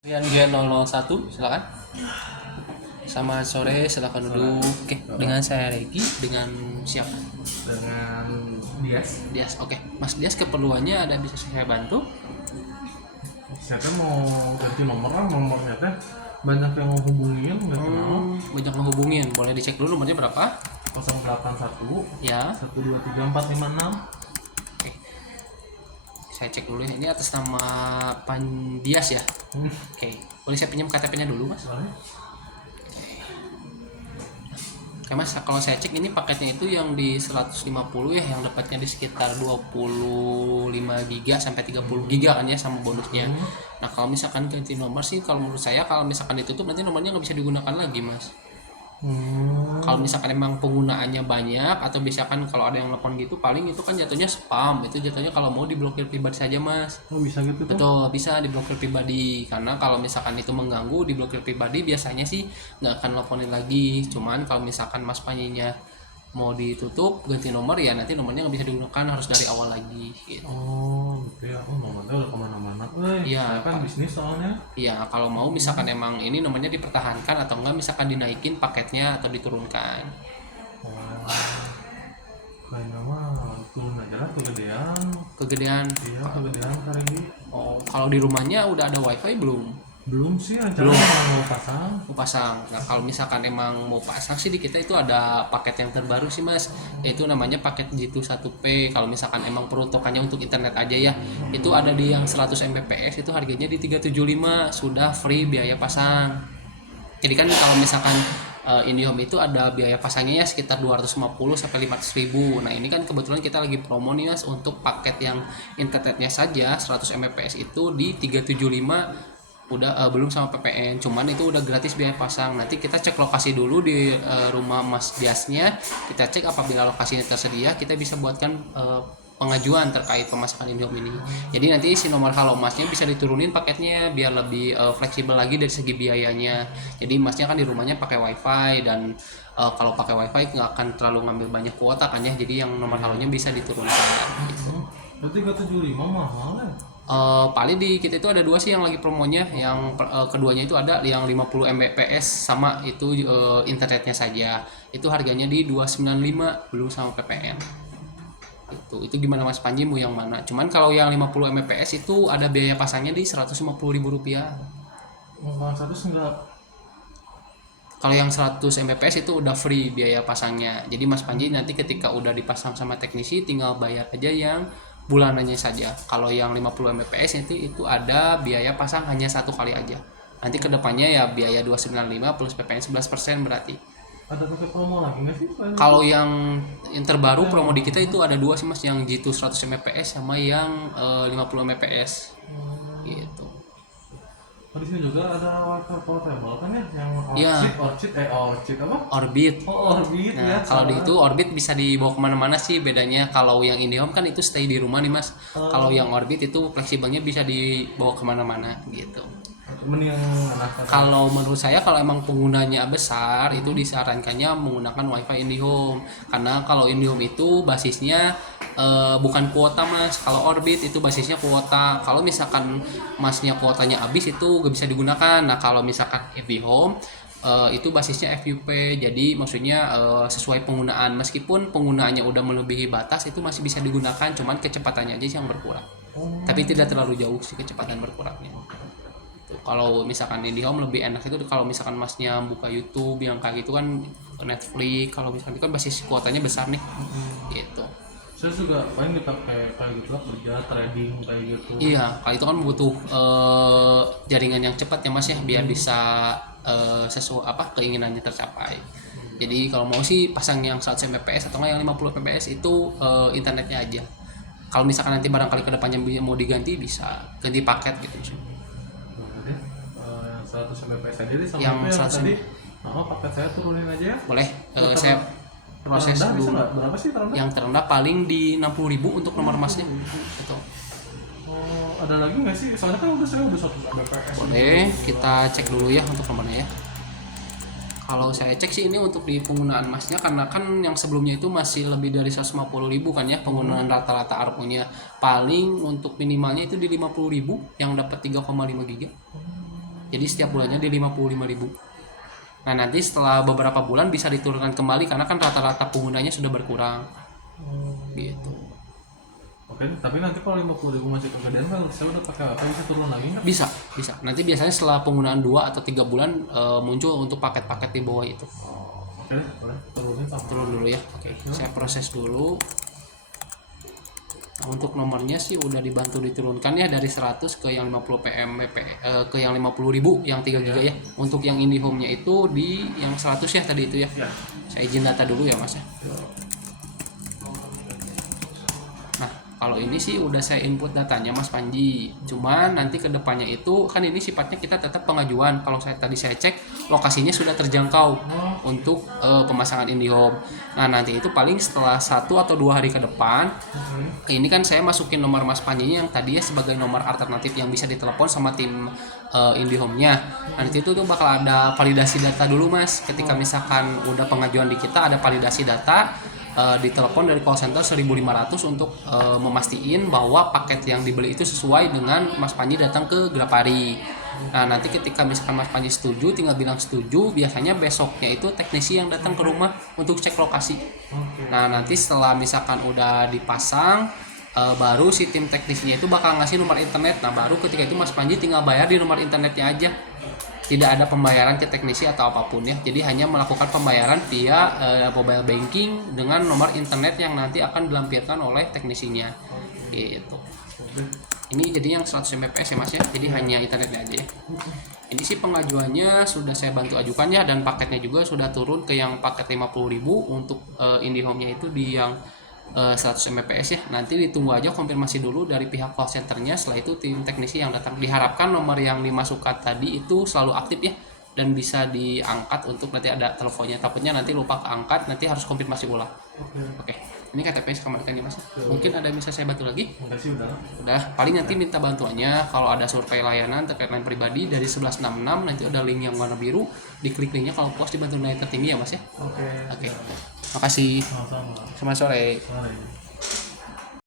Rian G001, silakan. Selamat sore, silakan duduk. Oke, dengan saya Regi, dengan siapa? Dengan Dias. Dias. Oke, Mas Dias keperluannya ada bisa saya bantu? Saya mau ganti nomor lah, nomornya teh banyak yang menghubungin nggak kenal. Banyak menghubungin. Boleh dicek dulu nomornya berapa? 081 Ya. 123456. Oke. Saya cek dulu ya. Ini atas nama Pandias ya. Oke. Boleh saya pinjam KTP-nya dulu, Mas? Boleh. Oke, Mas, kalau saya cek ini paketnya itu yang di 150 ya, yang dapatnya di sekitar 25 giga sampai 30 giga kan ya sama bonusnya. Nah, kalau misalkan ganti nomor sih kalau menurut saya kalau misalkan ditutup nanti nomornya nggak bisa digunakan lagi, Mas. Kalau misalkan emang penggunaannya banyak atau misalkan kalau ada yang telepon gitu paling itu kan jatuhnya spam, itu jatuhnya kalau mau diblokir pribadi saja, Mas. Oh, bisa gitu tuh. Betul, bisa diblokir pribadi karena kalau misalkan itu mengganggu diblokir pribadi biasanya sih nggak akan nelponin lagi. Cuman kalau misalkan Mas Panyinya mau ditutup ganti nomor ya nanti nomornya nggak bisa digunakan, harus dari awal lagi gitu. Oh, gitu ya. Oh, nomornya udah kemana-mana. Iya, Saya kan Pak. bisnis soalnya. Iya, kalau mau misalkan emang ini nomornya dipertahankan atau enggak misalkan dinaikin paketnya atau diturunkan. Oh, kayaknya mah turun aja lah kegedean. Kegedean. Iya, kegedean hari ini. Oh, kalau di rumahnya udah ada wifi belum? Belum sih, Belum. rencananya mau pasang. Mau pasang. Nah, kalau misalkan emang mau pasang sih di kita itu ada paket yang terbaru sih, Mas. Yaitu namanya paket Jitu 1P. Kalau misalkan emang peruntukannya untuk internet aja ya, itu ada di yang 100 Mbps itu harganya di 375, sudah free biaya pasang. Jadi kan kalau misalkan IndiHome itu ada biaya pasangnya ya sekitar 250 sampai 500 ribu. Nah, ini kan kebetulan kita lagi promo nih, Mas, untuk paket yang internetnya saja 100 Mbps itu di 375 udah belum sama PPN, cuman itu udah gratis biaya pasang. Nanti kita cek lokasi dulu di rumah Mas Diasnya, kita cek apabila lokasinya tersedia kita bisa buatkan pengajuan terkait pemasangan IndiHome ini. Jadi nanti si nomor halo Masnya bisa diturunin paketnya biar lebih fleksibel lagi dari segi biayanya. Jadi Masnya kan di rumahnya pakai wifi dan kalau pakai wifi nggak akan terlalu ngambil banyak kuota kan ya, jadi yang nomor halonya bisa diturunkan gitu. Berarti 375 mahal ya? Paling di kita itu ada dua sih yang lagi promonya. Yang keduanya itu ada yang 50 Mbps sama itu internetnya saja. Itu harganya di 295 belum sama PPN. Itu gimana Mas Panji mau yang mana? Cuman kalau yang 50 Mbps itu ada biaya pasangnya di Rp150.000. Bang satu enggak. Kalau yang 100 Mbps itu udah free biaya pasangnya. Jadi Mas Panji nanti ketika udah dipasang sama teknisi tinggal bayar aja yang bulanannya saja. Kalau yang 50 Mbps itu ada biaya pasang hanya satu kali aja. Nanti kedepannya ya biaya 295 plus PPN 11% berarti. Ada pakai promo lagi nggak sih? Kalau yang terbaru promo di kita itu ada dua sih, Mas, yang G2 100 Mbps sama yang 50 Mbps gitu. Di sini juga ada wifi portable kan ya, yang Iya. Orchid apa? Orbit. Oh, Orbit Nah, ya. kalau di salah. itu Orbit bisa dibawa kemana-mana sih. Bedanya kalau yang IndiHome kan itu stay di rumah nih, Mas. Kalau yang Orbit itu fleksibelnya bisa dibawa kemana-mana gitu. Mending mana? Kalau menurut saya kalau emang penggunanya besar itu disarankannya menggunakan WiFi IndiHome, karena kalau IndiHome itu basisnya bukan kuota, Mas. Kalau Orbit itu basisnya kuota. Kalau misalkan Masnya kuotanya habis itu gak bisa digunakan. Nah, kalau misalkan IndiHome itu basisnya FUP, jadi maksudnya sesuai penggunaan, meskipun penggunaannya udah melebihi batas itu masih bisa digunakan, cuman kecepatannya aja yang berkurang. Tapi tidak terlalu jauh sih kecepatan berkurangnya. Kalau misalkan IndiHome lebih enak itu kalau misalkan Masnya buka YouTube yang kayak gitu kan, Netflix, kalau misalkan itu kan basis kuotanya besar nih gitu. Saya juga paling dipakai kayak gitu lah, kerja trading kayak gitu. Iya, kalau itu kan butuh jaringan yang cepat ya, Mas, ya, biar bisa sesuai apa keinginannya tercapai. Jadi kalau mau sih pasang yang 100 Mbps atau enggak yang 50 Mbps itu internetnya aja. Kalau misalkan nanti barangkali kedepannya mau diganti bisa ganti paket gitu. Jadi 100 Mbps aja deh sama Yang itu yang 100 tadi. Oh, paket saya turunin aja ya. Boleh saya proses Terendah bisa dulu. nggak? Berapa sih terendah? Yang terendah paling di 60.000 untuk nomor Masnya gitu. Oh, ada lagi nggak sih? Soalnya kan saya udah 100 Mbps. Boleh kita cek dulu ya untuk nomornya ya. Kalau saya cek sih ini untuk di penggunaan Masnya, karena kan yang sebelumnya itu masih lebih dari 150.000 kan ya penggunaan rata-rata ARPU-nya. Paling untuk minimalnya itu di 50.000 yang dapat 3,5 GB. Jadi setiap bulannya di 55.000. Nah nanti setelah beberapa bulan bisa diturunkan kembali karena kan rata-rata penggunanya sudah berkurang gitu. Oke, tapi nanti kalau 50.000 masih kegedean, saya udah pakai apa bisa turun lagi nggak? Bisa. Nanti biasanya setelah penggunaan 2 atau 3 bulan muncul untuk paket-paket di bawah itu. Oke, boleh turunin sama. Turun dulu ya. Oke, saya proses dulu. Nah, untuk nomornya sih udah dibantu diturunkan ya dari 100 ke yang 50 PMBP ke yang 50.000 yang 3 GB ya. Untuk yang IndiHome-nya itu di yang 100 ya tadi itu ya. Ya. Saya izin data dulu ya Mas ya. Nah, kalau ini sih udah saya input datanya Mas Panji. Cuman nanti ke depannya itu kan ini sifatnya kita tetap pengajuan. Kalau tadi saya cek lokasinya sudah terjangkau untuk pemasangan IndiHome. Nah, nanti itu paling setelah 1 atau 2 hari ke depan ini kan saya masukin nomor Mas Panji yang tadi ya sebagai nomor alternatif yang bisa ditelepon sama tim IndiHome-nya. Nanti itu tuh bakal ada validasi data dulu Mas. Ketika misalkan udah pengajuan di kita ada validasi data ditelepon dari call center 1.500 untuk memastikan bahwa paket yang dibeli itu sesuai dengan Mas Panji datang ke Grapari. Nah nanti ketika misalkan Mas Panji setuju tinggal bilang setuju, biasanya besoknya itu teknisi yang datang ke rumah untuk cek lokasi. Nah nanti setelah misalkan udah dipasang baru si tim teknisnya itu bakal ngasih nomor internet. Nah baru ketika itu Mas Panji tinggal bayar di nomor internetnya aja. Tidak ada pembayaran ke teknisi atau apapun ya. Jadi hanya melakukan pembayaran via mobile banking dengan nomor internet yang nanti akan dilampirkan oleh teknisinya. Gitu. Ini jadi yang 100 Mbps ya Mas ya. Jadi hanya internetnya aja ya. Ini sih pengajuannya sudah saya bantu ajukan ya dan paketnya juga sudah turun ke yang paket 50.000 untuk IndiHome-nya itu di yang 100 Mbps ya. Nanti ditunggu aja konfirmasi dulu dari pihak call centernya. Setelah itu tim teknisi yang datang. Diharapkan nomor yang dimasukkan tadi itu selalu aktif ya dan bisa diangkat untuk nanti ada teleponnya. Takutnya nanti lupa keangkat, nanti harus konfirmasi ulang. Oke. Ini KTP kembalikan ya Mas. Mungkin ada yang bisa saya bantu lagi? Makasih udah. Udah, paling nanti minta bantuannya kalau ada survei layanan terkait line pribadi dari 1166 nanti ada link yang warna biru, diklik linknya kalau puas dibantu nilai tertinggi ya Mas ya. Oke. Oke. Makasih. Sama-sama. Selamat sore. Sore.